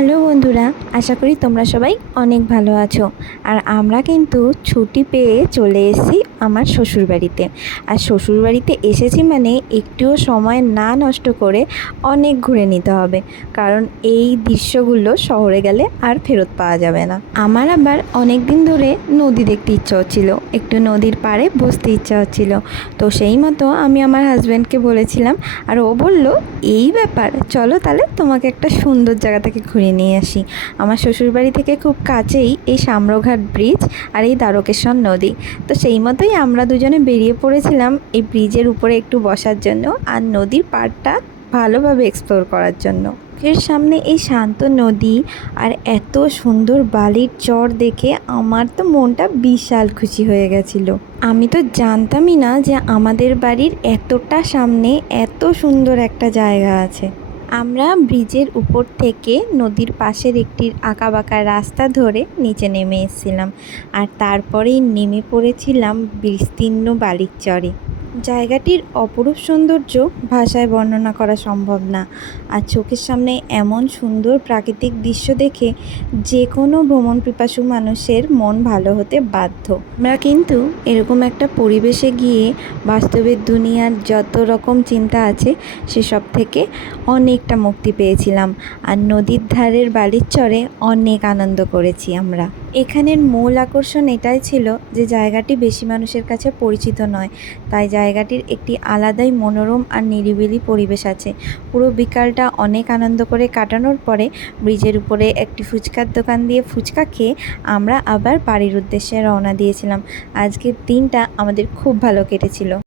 Hello বন্ধুরা, আশা করি তোমরা সবাই অনেক ভালো আছো। আর আমরা কিন্তু ছুটি পেয়ে চলে এসেছি আমার শ্বশুরবাড়িতে। আর শ্বশুরবাড়িতে এসেছি মানে একটুও সময় না নষ্ট করে অনেক ঘুরে নিতে হবে, কারণ এই দৃশ্যগুলো শহরে গেলে আর ফেরত পাওয়া যাবে না। আমার আবার অনেক দিন ধরে নদী দেখতে ইচ্ছা হচ্ছিল, একটু নদীর পাড়ে বসতে ইচ্ছা হচ্ছিল। তো সেই মতো আমি আমার হাজব্যান্ডকে বলেছিলাম, আর ও বলল এই ব্যাপার, চলো তাহলে তোমাকে একটা সুন্দর জায়গা থেকে ঘুরে নিয়ে আসি। আমার শ্বশুরবাড়ি থেকে খুব কাছেই এই সাম্রঘাট ব্রিজ আর এই দ্বারকেশ্বর নদী। তো সেই মতোই আমরা দুজনে বেরিয়ে পড়েছিলাম এই ব্রিজের উপরে একটু বসার জন্য আর নদীর পাড়টা ভালোভাবে এক্সপ্লোর করার জন্য। এর সামনে এই শান্ত নদী আর এত সুন্দর বালির চর দেখে আমার তো মনটা বিশাল খুশি হয়ে গেছিলো। আমি তো জানতামই না যে আমাদের বাড়ির এতটা সামনে এত সুন্দর একটা জায়গা আছে। আমরা ব্রিজের উপর থেকে নদীর পাশের একটি আঁকাবাঁকা রাস্তা ধরে নিচে নেমে এসেছিলাম, আর তারপরেই নেমে পড়েছিলাম বিস্তীর্ণ বালির চরে। জায়গাটির অপরূপ সৌন্দর্য ভাষায় বর্ণনা করা সম্ভব না। আর চোখের সামনে এমন সুন্দর প্রাকৃতিক দৃশ্য দেখে যে কোনো ভ্রমণ পিপাসু মানুষের মন ভালো হতে বাধ্য। আমরা কিন্তু এরকম একটা পরিবেশে গিয়ে বাস্তবের দুনিয়ার যত রকম চিন্তা আছে সেসব থেকে অনেকটা মুক্তি পেয়েছিলাম। আর নদীর ধারের বালির চরে অনেক আনন্দ করেছি আমরা। এখানের মূল আকর্ষণ এটাই ছিল যে জায়গাটি বেশি মানুষের কাছে পরিচিত নয়, তাই জায়গাটির একটি আলাদাই মনোরম আর নিরিবিলি পরিবেশ আছে। পুরো বিকালটা অনেক আনন্দ করে কাটানোর পরে ব্রিজের উপরে একটি ফুচকার দোকান দিয়ে ফুচকা খেয়ে আমরা আবার বাড়ির উদ্দেশ্যে রওনা দিয়েছিলাম। আজকের দিনটা আমাদের খুব ভালো কেটেছিল।